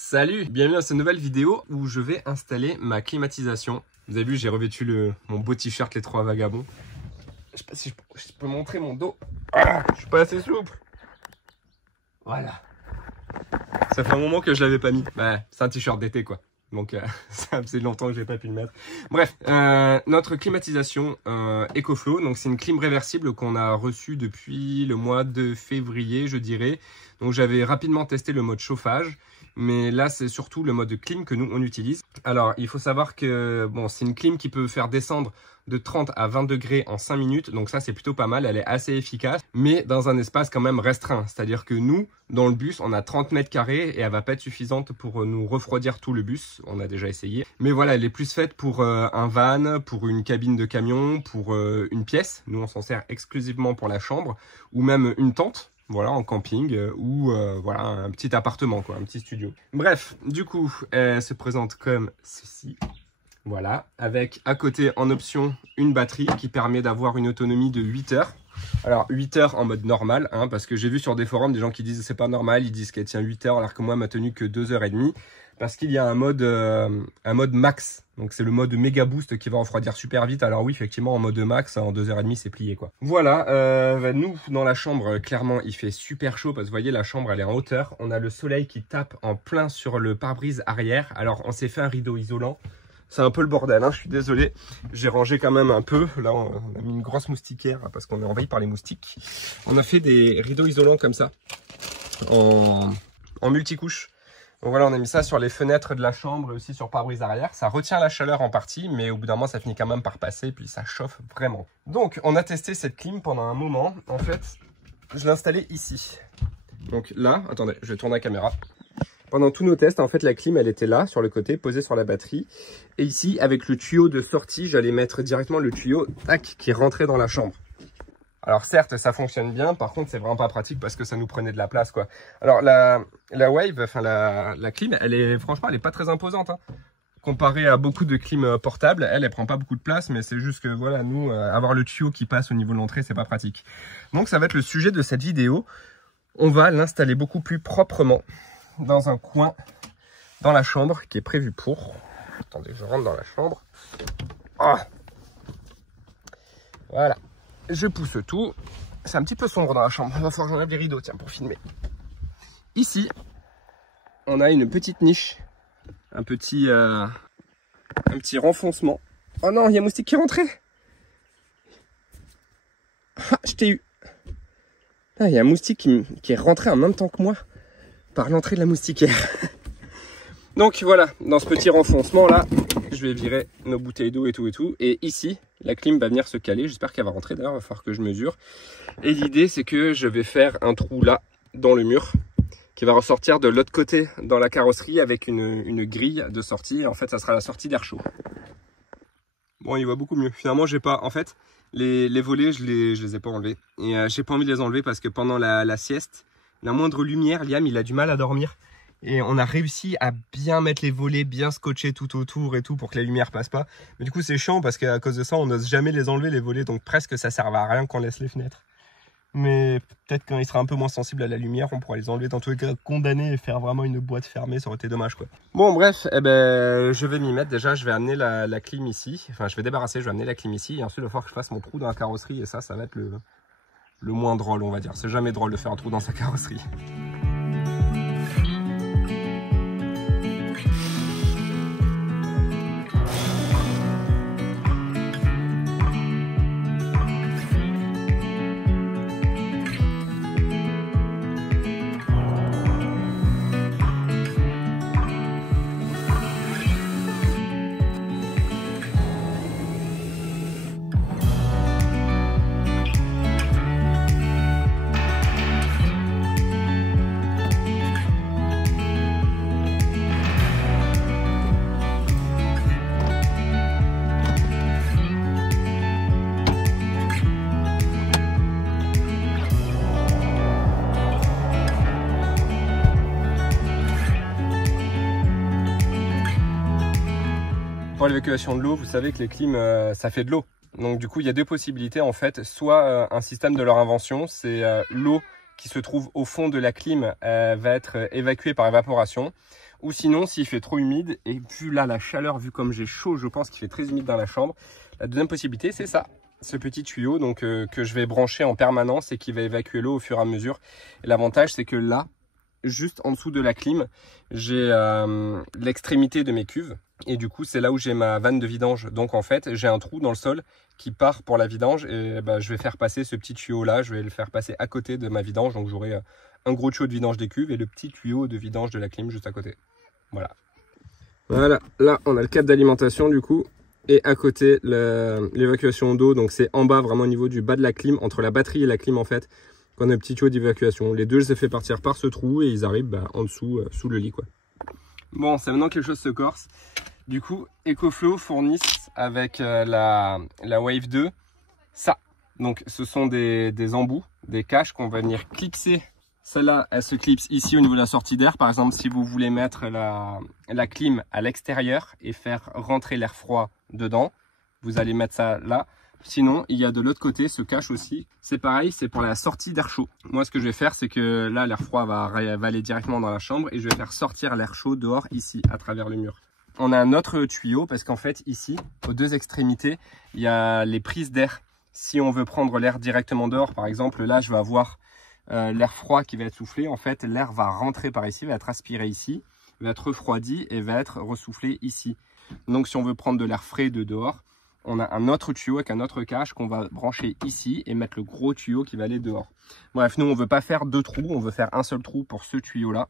Salut, bienvenue dans cette nouvelle vidéo où je vais installer ma climatisation. Vous avez vu, j'ai revêtu mon beau t-shirt Les Trois Vagabonds. Je sais pas si je peux montrer mon dos. Je suis pas assez souple. Voilà. Ça fait un moment que je l'avais pas mis. Bah, c'est un t-shirt d'été quoi. Donc ça faisait longtemps que j'ai pas pu le mettre. Bref, notre climatisation EcoFlow, donc c'est une clim réversible qu'on a reçue depuis le mois de février, je dirais. Donc j'avais rapidement testé le mode chauffage, mais là c'est surtout le mode clim que nous on utilise. Alors il faut savoir que bon, c'est une clim qui peut faire descendre de 30 à 20 degrés en 5 minutes, donc ça c'est plutôt pas mal, elle est assez efficace, mais dans un espace quand même restreint, c'est-à-dire que nous, dans le bus, on a 30 mètres carrés et elle va pas être suffisante pour nous refroidir tout le bus, on a déjà essayé, mais voilà, elle est plus faite pour un van, pour une cabine de camion, pour une pièce, nous on s'en sert exclusivement pour la chambre, ou même une tente, voilà, en camping, ou voilà, un petit appartement, quoi, un petit studio. Bref, du coup, elle se présente comme ceci. Voilà, avec à côté en option une batterie qui permet d'avoir une autonomie de 8 heures. Alors 8 heures en mode normal, hein, parce que j'ai vu sur des forums des gens qui disent c'est pas normal, ils disent qu'elle tient 8 heures alors que moi elle m'a tenu que 2h30. Parce qu'il y a un mode max, donc c'est le mode méga boost qui va refroidir super vite. Alors oui, effectivement en mode max, en 2h30 c'est plié quoi. Voilà, nous dans la chambre, clairement il fait super chaud parce que vous voyez la chambre elle est en hauteur. On a le soleil qui tape en plein sur le pare-brise arrière. Alors on s'est fait un rideau isolant. C'est un peu le bordel, hein, je suis désolé. J'ai rangé quand même un peu. Là, on a mis une grosse moustiquaire parce qu'on est envahi par les moustiques. On a fait des rideaux isolants comme ça, en multicouche. Donc voilà, on a mis ça sur les fenêtres de la chambre et aussi sur pare-brise arrière. Ça retient la chaleur en partie, mais au bout d'un moment, ça finit quand même par passer, puis ça chauffe vraiment. Donc, on a testé cette clim pendant un moment. En fait, je l'ai installée ici. Donc là, attendez, je vais tourner la caméra. Pendant tous nos tests, en fait, la clim, elle était là, sur le côté, posée sur la batterie. Et ici, avec le tuyau de sortie, j'allais mettre directement le tuyau, tac, qui rentrait dans la chambre. Alors certes, ça fonctionne bien, par contre, c'est vraiment pas pratique parce que ça nous prenait de la place, quoi. Alors la Wave, enfin la clim, franchement, elle est pas très imposante, hein. Comparée à beaucoup de clim portables, elle prend pas beaucoup de place, mais c'est juste que, voilà, nous, avoir le tuyau qui passe au niveau de l'entrée, c'est pas pratique. Donc ça va être le sujet de cette vidéo. On va l'installer beaucoup plus proprement dans un coin dans la chambre qui est prévu pour. Attendez, je rentre dans la chambre. Ah. Voilà. Je pousse tout. C'est un petit peu sombre dans la chambre. Il va falloir que j'enlève les rideaux, tiens, pour filmer. Ici, on a une petite niche. Un petit renfoncement. Oh non, il y a un moustique qui est rentré. Ah, je t'ai eu. Ah, il y a un moustique qui est rentré en même temps que moi par l'entrée de la moustiquaire. Donc voilà, dans ce petit renfoncement là, je vais virer nos bouteilles d'eau et tout. Et ici, la clim va venir se caler. J'espère qu'elle va rentrer. D'ailleurs, il va falloir que je mesure. Et l'idée, c'est que je vais faire un trou là, dans le mur, qui va ressortir de l'autre côté dans la carrosserie avec une grille de sortie. En fait, ça sera la sortie d'air chaud. Bon, il va beaucoup mieux. Finalement, j'ai pas... En fait, les volets, je les ai pas enlevés. Et j'ai pas envie de les enlever parce que pendant la sieste, la moindre lumière, Liam, il a du mal à dormir. Et on a réussi à bien mettre les volets, bien scotcher tout autour et tout pour que la lumière passe pas. Mais du coup, c'est chiant parce qu'à cause de ça, on n'ose jamais les enlever, les volets. Donc presque, ça sert à rien qu'on laisse les fenêtres. Mais peut-être quand il sera un peu moins sensible à la lumière, on pourra les enlever. Dans tous les cas, condamner et faire vraiment une boîte fermée, ça aurait été dommage, quoi. Bon, bref, eh ben, je vais m'y mettre. Déjà, je vais amener la clim ici. Enfin, je vais débarrasser, je vais amener la clim ici. Et ensuite, il va falloir que je fasse mon trou dans la carrosserie. Et ça va être le moins drôle, on va dire. C'est jamais drôle de faire un trou dans sa carrosserie. Pour l'évacuation de l'eau, vous savez que les clims, ça fait de l'eau. Donc du coup, il y a deux possibilités en fait. Soit un système de leur invention, c'est l'eau qui se trouve au fond de la clim va être évacuée par évaporation. Ou sinon, s'il fait trop humide, et vu là la chaleur, vu comme j'ai chaud, je pense qu'il fait très humide dans la chambre, la deuxième possibilité, c'est ça. Ce petit tuyau donc, que je vais brancher en permanence et qui va évacuer l'eau au fur et à mesure. Et l'avantage, c'est que là, juste en dessous de la clim, j'ai l'extrémité de mes cuves. Et du coup, c'est là où j'ai ma vanne de vidange. Donc en fait, j'ai un trou dans le sol qui part pour la vidange. Et bah, je vais faire passer ce petit tuyau là, je vais le faire passer à côté de ma vidange. Donc j'aurai un gros tuyau de vidange des cuves et le petit tuyau de vidange de la clim juste à côté. Voilà. Voilà, là on a le câble d'alimentation du coup. Et à côté, l'évacuation d'eau. Donc c'est en bas, vraiment au niveau du bas de la clim, entre la batterie et la clim en fait. Qu'on a un petit tuyau d'évacuation. Les deux, je les ai fait partir par ce trou et ils arrivent en dessous, sous le lit quoi. Bon, c'est maintenant que les choses se corsent. Du coup, EcoFlow fournissent avec la Wave 2 ça. Donc, ce sont des embouts, des caches qu'on va venir clipser. Celle-là, elle se clipse ici au niveau de la sortie d'air. Par exemple, si vous voulez mettre la clim à l'extérieur et faire rentrer l'air froid dedans, vous allez mettre ça là. Sinon, il y a de l'autre côté ce cache aussi. C'est pareil, c'est pour la sortie d'air chaud. Moi, ce que je vais faire, c'est que là, l'air froid va aller directement dans la chambre et je vais faire sortir l'air chaud dehors ici, à travers le mur. On a un autre tuyau parce qu'en fait, ici, aux deux extrémités, il y a les prises d'air. Si on veut prendre l'air directement dehors, par exemple, là, je vais avoir l'air froid qui va être soufflé. En fait, l'air va rentrer par ici, va être aspiré ici, va être refroidi et va être ressoufflé ici. Donc, si on veut prendre de l'air frais de dehors, on a un autre tuyau avec un autre cache qu'on va brancher ici et mettre le gros tuyau qui va aller dehors. Bref, nous, on ne veut pas faire deux trous, on veut faire un seul trou pour ce tuyau-là.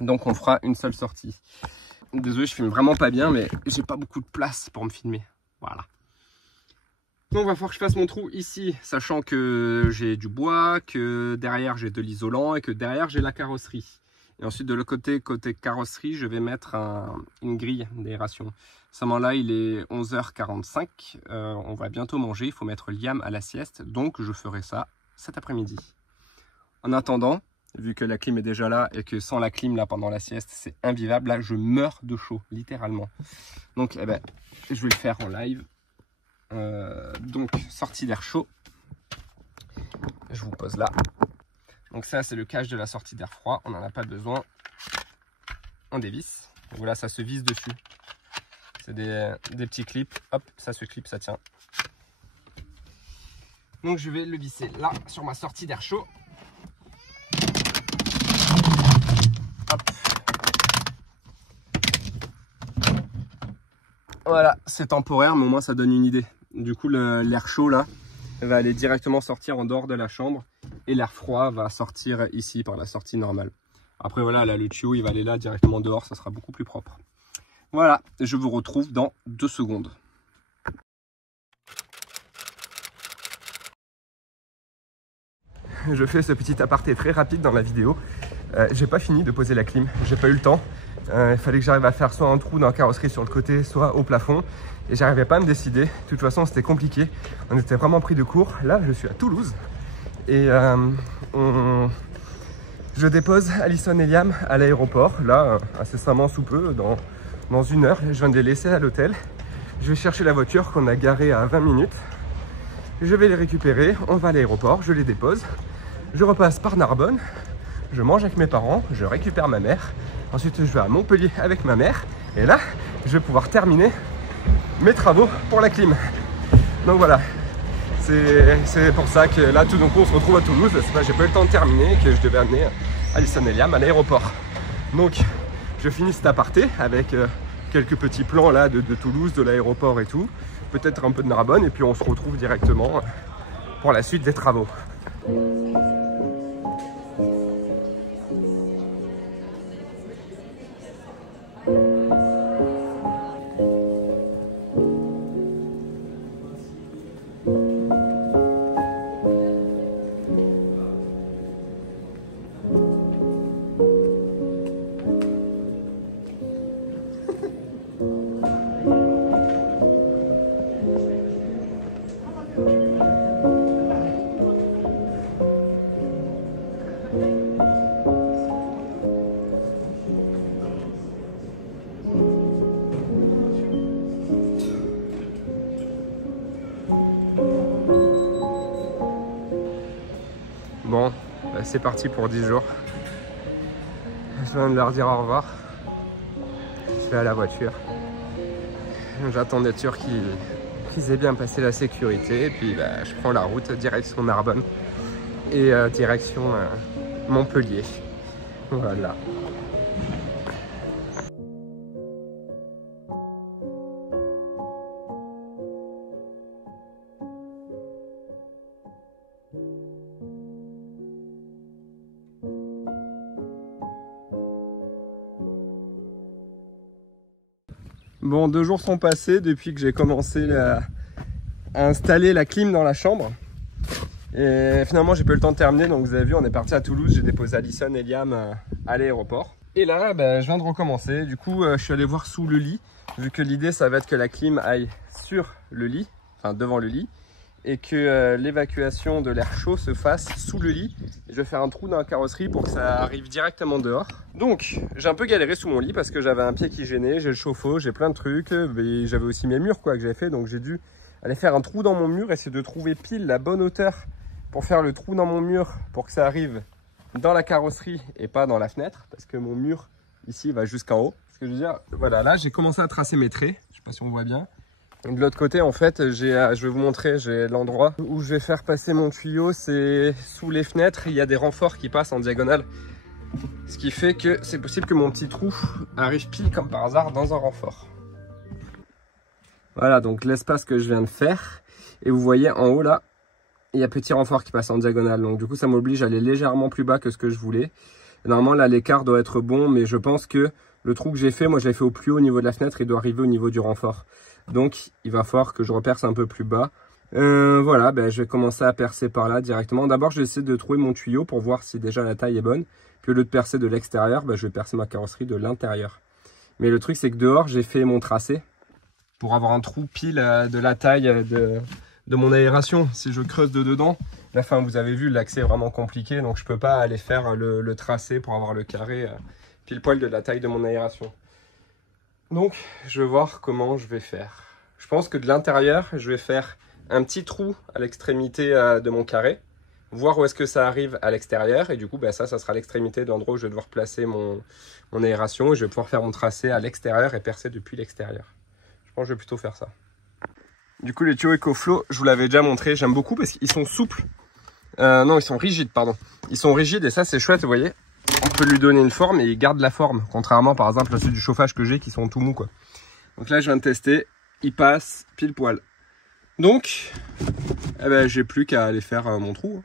Donc, on fera une seule sortie. Désolé, je filme vraiment pas bien, mais j'ai pas beaucoup de place pour me filmer. Voilà. Donc, il va falloir que je fasse mon trou ici, sachant que j'ai du bois, que derrière, j'ai de l'isolant et que derrière, j'ai la carrosserie. Et ensuite, de l'autre côté carrosserie, je vais mettre une grille d'aération. À ce moment-là, il est 11h45. On va bientôt manger. Il faut mettre Liam à la sieste. Donc, je ferai ça cet après-midi. En attendant, vu que la clim est déjà là et que sans la clim, là, pendant la sieste, c'est invivable. Là, je meurs de chaud, littéralement. Donc, eh ben, je vais le faire en live. Donc, sortie d'air chaud. Je vous pose là. Donc ça, c'est le cache de la sortie d'air froid. On n'en a pas besoin. On dévisse. Donc voilà, ça se visse dessus. C'est des petits clips. Hop, ça se clip, ça tient. Donc je vais le visser là, sur ma sortie d'air chaud. Hop. Voilà, c'est temporaire, mais au moins ça donne une idée. Du coup, l'air chaud là va aller directement sortir en dehors de la chambre. Et l'air froid va sortir ici par la sortie normale. Après voilà, là le tuyau il va aller là directement dehors, ça sera beaucoup plus propre. Voilà, je vous retrouve dans 2 secondes. Je fais ce petit aparté très rapide dans la vidéo. J'ai pas fini de poser la clim, j'ai pas eu le temps. Il fallait que j'arrive à faire soit un trou dans la carrosserie sur le côté, soit au plafond. Et j'arrivais pas à me décider. De toute façon, c'était compliqué. On était vraiment pris de court. Là, je suis à Toulouse. Et je dépose Alison et Liam à l'aéroport, là, incessamment sous peu, dans 1 heure. Je viens de les laisser à l'hôtel. Je vais chercher la voiture qu'on a garée à 20 minutes. Je vais les récupérer, on va à l'aéroport, je les dépose. Je repasse par Narbonne, je mange avec mes parents, je récupère ma mère. Ensuite, je vais à Montpellier avec ma mère. Et là, je vais pouvoir terminer mes travaux pour la clim. Donc voilà. C'est pour ça que là, tout d'un coup, on se retrouve à Toulouse. J'ai pas eu le temps de terminer, que je devais amener Alison et Liam à l'aéroport. Donc, je finis cet aparté avec quelques petits plans là de Toulouse, de l'aéroport et tout. Peut-être un peu de Narbonne, et puis on se retrouve directement pour la suite des travaux. Bon, bah c'est parti pour 10 jours. Je viens de leur dire au revoir. je vais à la voiture. J'attends d'être sûr qu'ils aient bien passé la sécurité. Et puis bah, je prends la route direction Narbonne et direction Montpellier. Voilà. Bon, 2 jours sont passés depuis que j'ai commencé à installer la clim dans la chambre. Et finalement, j'ai pas eu le temps de terminer. Donc, vous avez vu, on est parti à Toulouse. J'ai déposé Alison et Liam à l'aéroport. Et là, bah, je viens de recommencer. Du coup, je suis allé voir sous le lit. Vu que l'idée, ça va être que la clim aille sur le lit, enfin devant le lit. Et que l'évacuation de l'air chaud se fasse sous le lit. Et je vais faire un trou dans la carrosserie pour que ça arrive directement dehors. Donc j'ai un peu galéré sous mon lit parce que j'avais un pied qui gênait, j'ai le chauffe-eau, j'ai plein de trucs. Et j'avais aussi mes murs que j'avais fait, donc j'ai dû aller faire un trou dans mon mur, essayer de trouver pile la bonne hauteur pour faire le trou dans mon mur pour que ça arrive dans la carrosserie et pas dans la fenêtre. Parce que mon mur ici va jusqu'en haut. Ce que je veux dire, voilà, là j'ai commencé à tracer mes traits, je sais pas si on voit bien. De l'autre côté, en fait, je vais vous montrer, j'ai l'endroit où je vais faire passer mon tuyau, c'est sous les fenêtres, il y a des renforts qui passent en diagonale. Ce qui fait que c'est possible que mon petit trou arrive pile comme par hasard dans un renfort. Voilà, donc l'espace que je viens de faire. Et vous voyez en haut là, il y a petit renfort qui passe en diagonale. Donc du coup, ça m'oblige à aller légèrement plus bas que ce que je voulais. Normalement, là, l'écart doit être bon, mais je pense que le trou que j'ai fait, moi, je l'ai fait au plus haut au niveau de la fenêtre, il doit arriver au niveau du renfort. Donc, il va falloir que je reperce un peu plus bas. Voilà, ben, je vais commencer à percer par là directement. D'abord, je vais essayer de trouver mon tuyau pour voir si déjà la taille est bonne. Puis au lieu de percer de l'extérieur, ben, je vais percer ma carrosserie de l'intérieur. Mais le truc, c'est que dehors, j'ai fait mon tracé pour avoir un trou pile de la taille de mon aération. Si je creuse de dedans, là, enfin, vous avez vu, l'accès est vraiment compliqué. Donc, je peux pas aller faire le tracé pour avoir le carré pile poil de la taille de mon aération. Donc, je vais voir comment je vais faire. Je pense que de l'intérieur, je vais faire un petit trou à l'extrémité de mon carré, voir où est-ce que ça arrive à l'extérieur, et du coup, bah, ça sera l'extrémité de l'endroit où je vais devoir placer mon aération, et je vais pouvoir faire mon tracé à l'extérieur et percer depuis l'extérieur. Je pense que je vais plutôt faire ça. Du coup, les tuyaux EcoFlow, je vous l'avais déjà montré, j'aime beaucoup parce qu'ils sont souples. Non, ils sont rigides, pardon. Ils sont rigides, et ça, c'est chouette, vous voyez. On peut lui donner une forme et il garde la forme, contrairement par exemple à ceux du chauffage que j'ai qui sont tout mous quoi. Donc là je viens de tester, il passe pile poil. Donc eh ben, j'ai plus qu'à aller faire mon trou.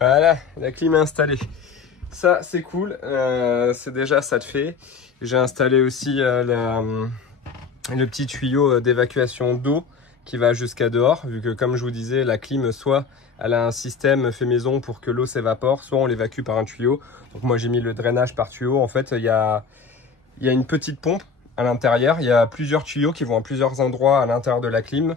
Voilà, la clim est installée. Ça, c'est cool. C'est déjà, ça de fait. J'ai installé aussi le petit tuyau d'évacuation d'eau qui va jusqu'à dehors, vu que comme je vous disais, la clim, soit elle a un système fait maison pour que l'eau s'évapore, soit on l'évacue par un tuyau. Donc moi j'ai mis le drainage par tuyau. En fait, il y a une petite pompe à l'intérieur. Il y a plusieurs tuyaux qui vont à plusieurs endroits à l'intérieur de la clim,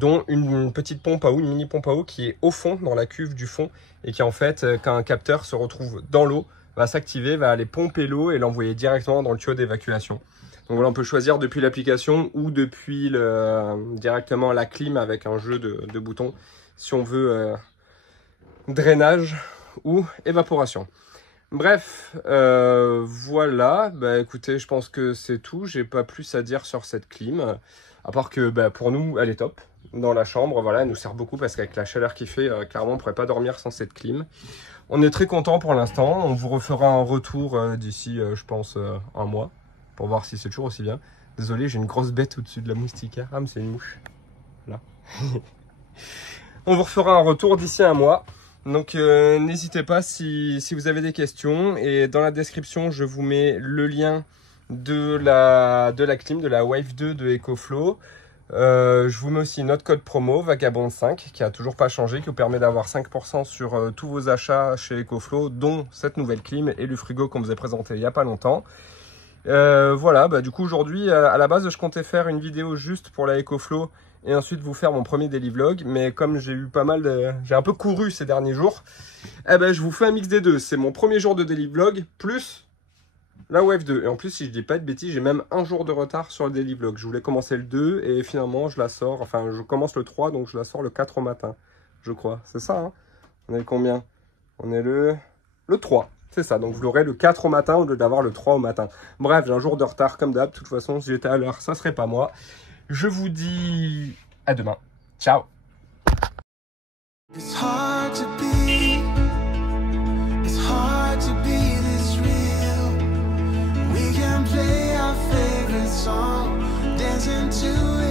dont une petite pompe à eau, une mini pompe à eau qui est au fond, dans la cuve du fond, et qui en fait, quand un capteur se retrouve dans l'eau, va s'activer, va aller pomper l'eau et l'envoyer directement dans le tuyau d'évacuation. Donc voilà, on peut choisir depuis l'application ou depuis directement la clim avec un jeu de boutons si on veut drainage ou évaporation. Bref, voilà, bah écoutez, je pense que c'est tout. J'ai pas plus à dire sur cette clim, à part que bah, pour nous, elle est top. Dans la chambre, voilà, elle nous sert beaucoup parce qu'avec la chaleur qu'il fait, clairement, on pourrait pas dormir sans cette clim. On est très content pour l'instant. On vous refera un retour d'ici, je pense, un mois, pour voir si c'est toujours aussi bien. Désolé, j'ai une grosse bête au-dessus de la moustiquaire. Ah, mais c'est une mouche. Là. On vous refera un retour d'ici un mois. Donc n'hésitez pas si vous avez des questions. Et dans la description, je vous mets le lien de la clim, de la Wave 2 de EcoFlow. Je vous mets aussi notre code promo, Vagabond5, qui a toujours pas changé, qui vous permet d'avoir 5% sur tous vos achats chez EcoFlow, dont cette nouvelle clim et le frigo qu'on vous a présenté il n'y a pas longtemps. Voilà, bah, du coup aujourd'hui, à la base, je comptais faire une vidéo juste pour la EcoFlow et ensuite vous faire mon premier daily vlog, mais comme j'ai eu pas mal de... j'ai un peu couru ces derniers jours, eh ben, je vous fais un mix des deux. C'est mon premier jour de daily vlog, plus la Wave 2. Et en plus, si je dis pas de bêtises, j'ai même un jour de retard sur le daily vlog. Je voulais commencer le 2 et finalement, je la sors, enfin, je commence le 3, donc je la sors le 4 au matin, je crois. C'est ça, hein? On est le combien? On est le 3. C'est ça, donc vous l'aurez le 4 au matin au lieu d'avoir le 3 au matin. Bref, j'ai un jour de retard comme d'hab. De toute façon, si j'étais à l'heure, ça serait pas moi. Je vous dis à demain. Ciao. It's hard to be this real. We can play our favorite song, dancing to it.